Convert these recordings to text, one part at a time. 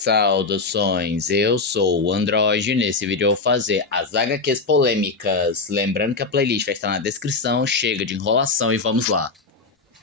Saudações, eu sou o Android. Nesse vídeo eu vou fazer as HQs polêmicas. Lembrando que a playlist vai estar na descrição, chega de enrolação e vamos lá.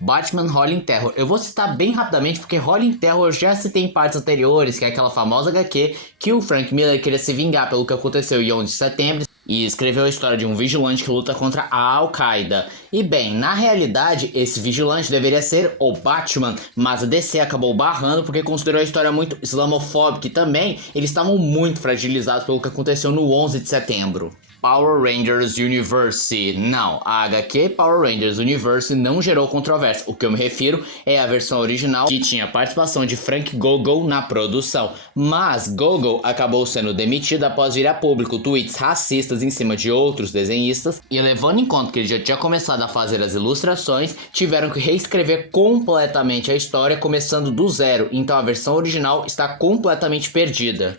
Batman Rolling Terror. Eu vou citar bem rapidamente porque Rolling Terror eu já citei em partes anteriores, que é aquela famosa HQ que o Frank Miller queria se vingar pelo que aconteceu em 11 de setembro e escreveu a história de um vigilante que luta contra a Al-Qaeda. E bem, na realidade, esse vigilante deveria ser o Batman, mas a DC acabou barrando porque considerou a história muito islamofóbica e também eles estavam muito fragilizados pelo que aconteceu no 11 de setembro. Power Rangers Universe. Não, a HQ Power Rangers Universe não gerou controvérsia. O que eu me refiro é a versão original que tinha participação de Frank Gogol na produção. Mas Gogol acabou sendo demitido após vir a público tweets racistas em cima de outros desenhistas. E levando em conta que ele já tinha começado a fazer as ilustrações, tiveram que reescrever completamente a história começando do zero. Então a versão original está completamente perdida.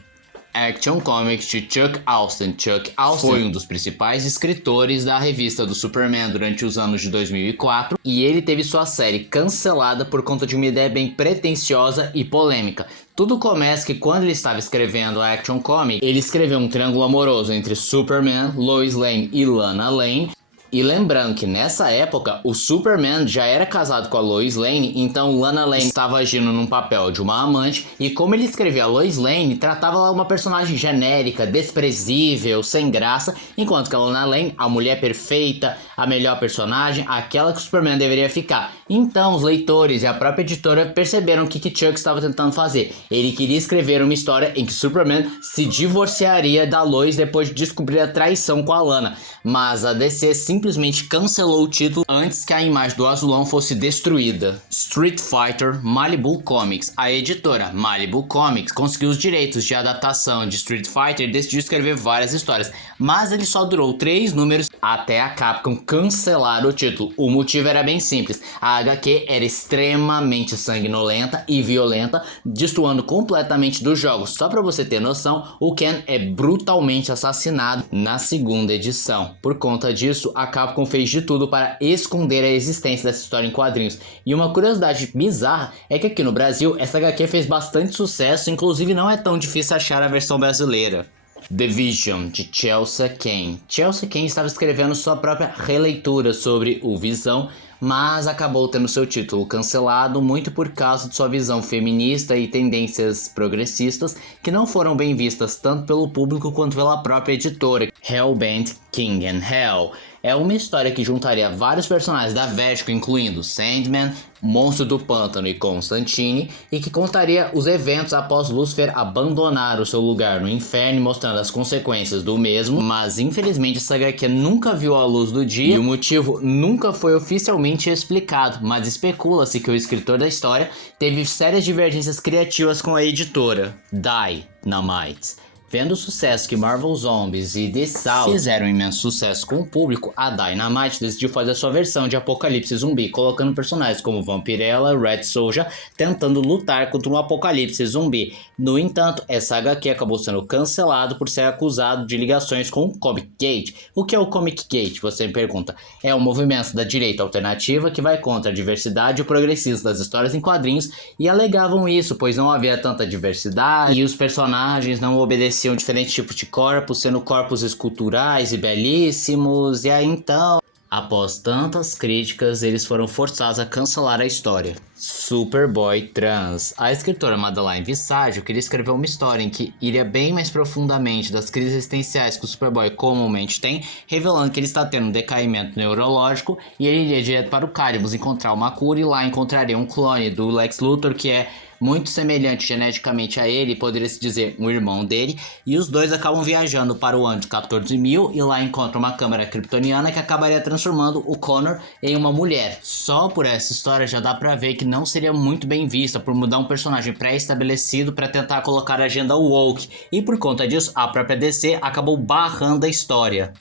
Action Comics de Chuck Austen. Chuck Austen foi um dos principais escritores da revista do Superman durante os anos de 2004 e ele teve sua série cancelada por conta de uma ideia bem pretensiosa e polêmica. Tudo começa que quando ele estava escrevendo a Action Comics, ele escreveu um triângulo amoroso entre Superman, Lois Lane e Lana Lane. E lembrando que nessa época o Superman já era casado com a Lois Lane, então Lana Lane estava agindo num papel de uma amante, e como ele escrevia a Lois Lane, tratava ela uma personagem genérica, desprezível, sem graça, enquanto que a Lana Lane, a mulher perfeita, a melhor personagem, aquela que o Superman deveria ficar. Então os leitores e a própria editora perceberam o que Chuck estava tentando fazer. Ele queria escrever uma história em que Superman se divorciaria da Lois depois de descobrir a traição com a Lana, mas a DC simplesmente cancelou o título antes que a imagem do azulão fosse destruída. Street Fighter Malibu Comics. A editora Malibu Comics conseguiu os direitos de adaptação de Street Fighter e decidiu escrever várias histórias, mas ele só durou 3 números até a Capcom cancelar o título. O motivo era bem simples: a HQ era extremamente sanguinolenta e violenta, destoando completamente dos jogos. Só pra você ter noção, o Ken é brutalmente assassinado na segunda edição. Por conta disso, a Capcom fez de tudo para esconder a existência dessa história em quadrinhos. E uma curiosidade bizarra é que aqui no Brasil essa HQ fez bastante sucesso, inclusive não é tão difícil achar a versão brasileira. The Vision, de Chelsea Cain. Chelsea Cain estava escrevendo sua própria releitura sobre o Visão, mas acabou tendo seu título cancelado muito por causa de sua visão feminista e tendências progressistas que não foram bem vistas tanto pelo público quanto pela própria editora. Hellbent King and Hell é uma história que juntaria vários personagens da Vertigo, incluindo Sandman, Monstro do Pântano e Constantine, e que contaria os eventos após Lúcifer abandonar o seu lugar no inferno, mostrando as consequências do mesmo. Mas infelizmente essa HQ nunca viu a luz do dia e o motivo nunca foi oficialmente explicado, mas especula-se que o escritor da história teve sérias divergências criativas com a editora Dynamite. Vendo o sucesso que Marvel Zombies e The South fizeram um imenso sucesso com o público, a Dynamite decidiu fazer sua versão de Apocalipse Zumbi, colocando personagens como Vampirella, Red Sonja, tentando lutar contra um apocalipse zumbi. No entanto, essa HQ acabou sendo cancelada por ser acusado de ligações com o Comic Gate. O que é o Comic Gate, você me pergunta? É um movimento da direita alternativa que vai contra a diversidade e o progressismo das histórias em quadrinhos, e alegavam isso, pois não havia tanta diversidade e os personagens não obedeciam diferentes tipos de corpos, sendo corpos esculturais e belíssimos, e aí então, após tantas críticas, eles foram forçados a cancelar a história. Superboy Trans. A escritora Madeline Vissaggio queria escrever uma história em que iria bem mais profundamente das crises existenciais que o Superboy comumente tem, revelando que ele está tendo um decaimento neurológico e ele iria direto para o Cáribus encontrar uma cura, e lá encontraria um clone do Lex Luthor que é muito semelhante geneticamente a ele, poderia-se dizer um irmão dele, e os dois acabam viajando para o ano de 14.000 e lá encontram uma câmara kryptoniana que acabaria transformando o Connor em uma mulher. Só por essa história já dá pra ver que não seria muito bem vista por mudar um personagem pré-estabelecido para tentar colocar a agenda woke, e por conta disso a própria DC acabou barrando a história.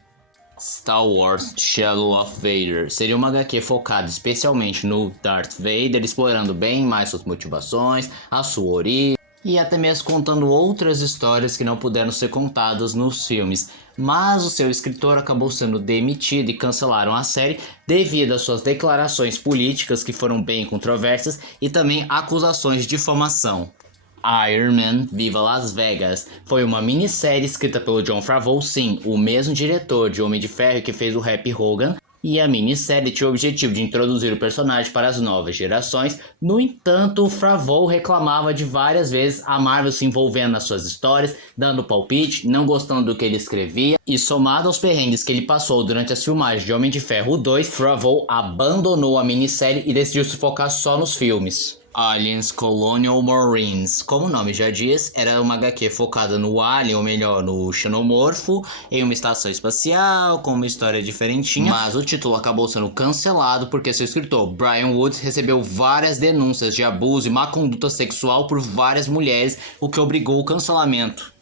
Star Wars Shadow of Vader seria uma HQ focada especialmente no Darth Vader, explorando bem mais suas motivações, a sua origem e até mesmo contando outras histórias que não puderam ser contadas nos filmes. Mas o seu escritor acabou sendo demitido e cancelaram a série devido às suas declarações políticas que foram bem controversas e também acusações de difamação. Iron Man Viva Las Vegas. Foi uma minissérie escrita pelo Jon Favreau, sim, o mesmo diretor de Homem de Ferro que fez o Happy Hogan. E a minissérie tinha o objetivo de introduzir o personagem para as novas gerações. No entanto, o Favreau reclamava de várias vezes a Marvel se envolvendo nas suas histórias, dando palpite, não gostando do que ele escrevia. E somado aos perrengues que ele passou durante as filmagens de Homem de Ferro 2, Favreau abandonou a minissérie e decidiu se focar só nos filmes. Aliens Colonial Marines. Como o nome já diz, era uma HQ focada no alien, ou melhor, no xenomorfo, em uma estação espacial, com uma história diferentinha, mas o título acabou sendo cancelado porque seu escritor, Brian Wood, recebeu várias denúncias de abuso e má conduta sexual por várias mulheres, o que obrigou o cancelamento.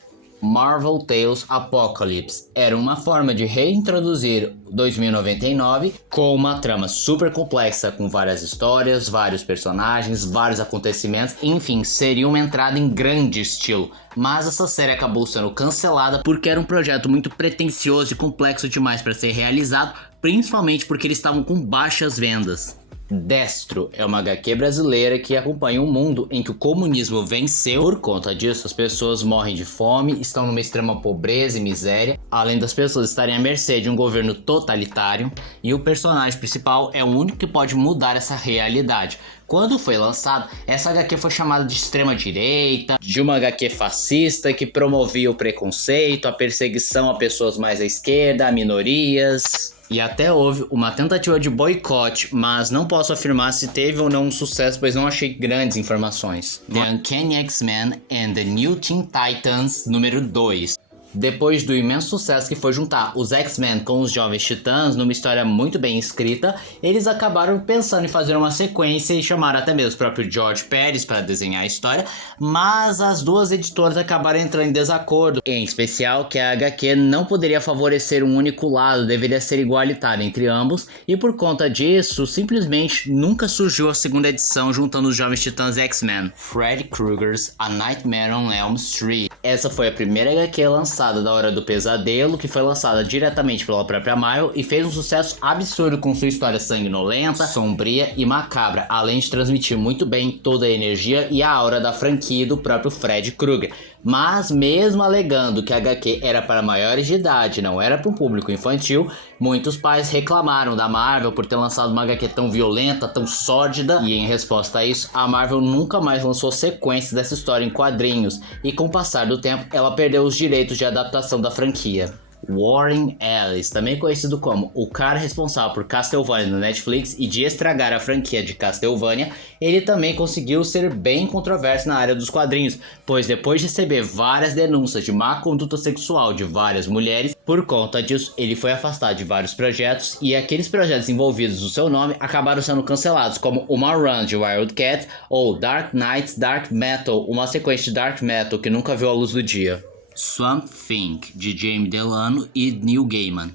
Marvel Tales Apocalypse era uma forma de reintroduzir 2099 com uma trama super complexa, com várias histórias, vários personagens, vários acontecimentos, enfim, seria uma entrada em grande estilo. Mas essa série acabou sendo cancelada porque era um projeto muito pretensioso e complexo demais para ser realizado, principalmente porque eles estavam com baixas vendas. Destro é uma HQ brasileira que acompanha um mundo em que o comunismo venceu. Por conta disso, as pessoas morrem de fome, estão numa extrema pobreza e miséria, além das pessoas estarem à mercê de um governo totalitário, e o personagem principal é o único que pode mudar essa realidade. Quando foi lançado, essa HQ foi chamada de extrema-direita, de uma HQ fascista que promovia o preconceito, a perseguição a pessoas mais à esquerda, a minorias. E até houve uma tentativa de boicote, mas não posso afirmar se teve ou não um sucesso, pois não achei grandes informações. The Uncanny X-Men and the New Teen Titans número 2. Depois do imenso sucesso que foi juntar os X-Men com os Jovens Titãs numa história muito bem escrita, eles acabaram pensando em fazer uma sequência e chamaram até mesmo o próprio George Pérez para desenhar a história, mas as duas editoras acabaram entrando em desacordo, em especial que a HQ não poderia favorecer um único lado, deveria ser igualitária entre ambos, e por conta disso, simplesmente nunca surgiu a segunda edição juntando os Jovens Titãs e X-Men. Freddy Krueger's A Nightmare on Elm Street. Essa foi a primeira HQ lançada da Hora do Pesadelo, que foi lançada diretamente pela própria Marvel e fez um sucesso absurdo com sua história sanguinolenta, sombria e macabra, além de transmitir muito bem toda a energia e a aura da franquia do próprio Freddy Krueger. Mas mesmo alegando que a HQ era para maiores de idade, não era para um público infantil, muitos pais reclamaram da Marvel por ter lançado uma HQ tão violenta, tão sórdida, e em resposta a isso, a Marvel nunca mais lançou sequências dessa história em quadrinhos, e com o passar do tempo, ela perdeu os direitos de adaptação da franquia. Warren Ellis, também conhecido como o cara responsável por Castlevania no Netflix e de estragar a franquia de Castlevania, ele também conseguiu ser bem controverso na área dos quadrinhos, pois depois de receber várias denúncias de má conduta sexual de várias mulheres, por conta disso ele foi afastado de vários projetos e aqueles projetos envolvidos no seu nome acabaram sendo cancelados, como uma run de Wildcat ou Dark Knights Dark Metal, uma sequência de Dark Metal que nunca viu a luz do dia. Swamp Thing, de Jamie Delano e Neil Gaiman.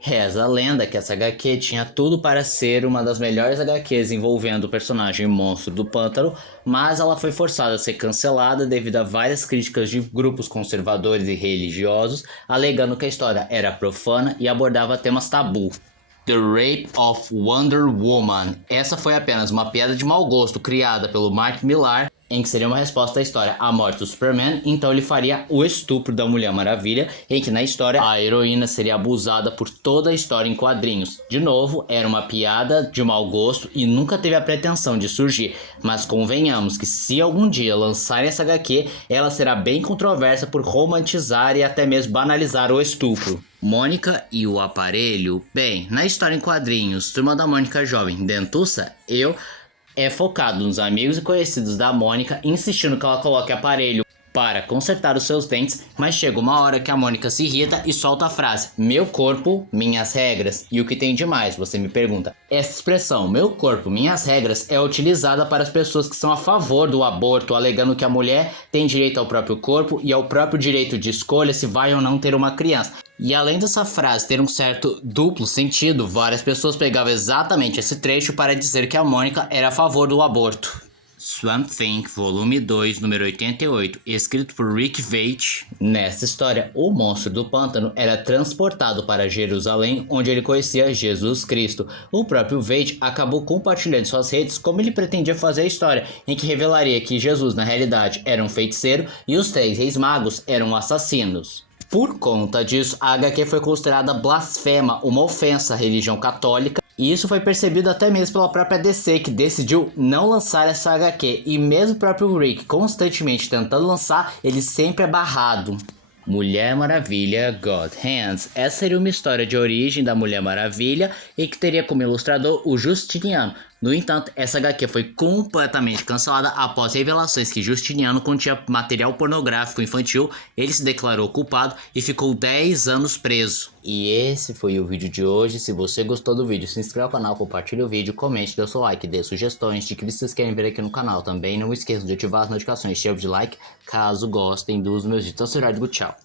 Reza a lenda que essa HQ tinha tudo para ser uma das melhores HQs envolvendo o personagem monstro do pântano, mas ela foi forçada a ser cancelada devido a várias críticas de grupos conservadores e religiosos, alegando que a história era profana e abordava temas tabu. The Rape of Wonder Woman. Essa foi apenas uma piada de mau gosto criada pelo Mark Millar, em que seria uma resposta à história A Morte do Superman, então ele faria o estupro da Mulher Maravilha, em que na história a heroína seria abusada por toda a história em quadrinhos. De novo, era uma piada de mau gosto e nunca teve a pretensão de surgir, mas convenhamos que se algum dia lançarem essa HQ, ela será bem controversa por romantizar e até mesmo banalizar o estupro. Mônica e o Aparelho. Bem, na história em quadrinhos, Turma da Mônica Jovem Dentuça, é focado nos amigos e conhecidos da Mônica, insistindo que ela coloque aparelho para consertar os seus dentes, mas chega uma hora que a Mônica se irrita e solta a frase: meu corpo, minhas regras. E o que tem de mais, você me pergunta? Essa expressão, meu corpo, minhas regras, é utilizada para as pessoas que são a favor do aborto, alegando que a mulher tem direito ao próprio corpo e ao próprio direito de escolha se vai ou não ter uma criança. E além dessa frase ter um certo duplo sentido, várias pessoas pegavam exatamente esse trecho para dizer que a Mônica era a favor do aborto. Swamp Thing, volume 2, número 88, escrito por Rick Veitch. Nessa história, o monstro do pântano era transportado para Jerusalém, onde ele conhecia Jesus Cristo. O próprio Veitch acabou compartilhando em suas redes como ele pretendia fazer a história, em que revelaria que Jesus, na realidade, era um feiticeiro e os 3 reis magos eram assassinos. Por conta disso, a HQ foi considerada blasfema, uma ofensa à religião católica, e isso foi percebido até mesmo pela própria DC, que decidiu não lançar essa HQ, e mesmo o próprio Rick constantemente tentando lançar, ele sempre é barrado. Mulher Maravilha God Hands. Essa seria uma história de origem da Mulher Maravilha e que teria como ilustrador o Justiniano. No entanto, essa HQ foi completamente cancelada após revelações que Justiniano continha material pornográfico infantil. Ele se declarou culpado e ficou 10 anos preso. E esse foi o vídeo de hoje. Se você gostou do vídeo, se inscreva no canal, compartilhe o vídeo, comente, dê o seu like, dê sugestões de que vocês querem ver aqui no canal. Também não esqueçam de ativar as notificações cheias de like, caso gostem dos meus vídeos. Então, tchau.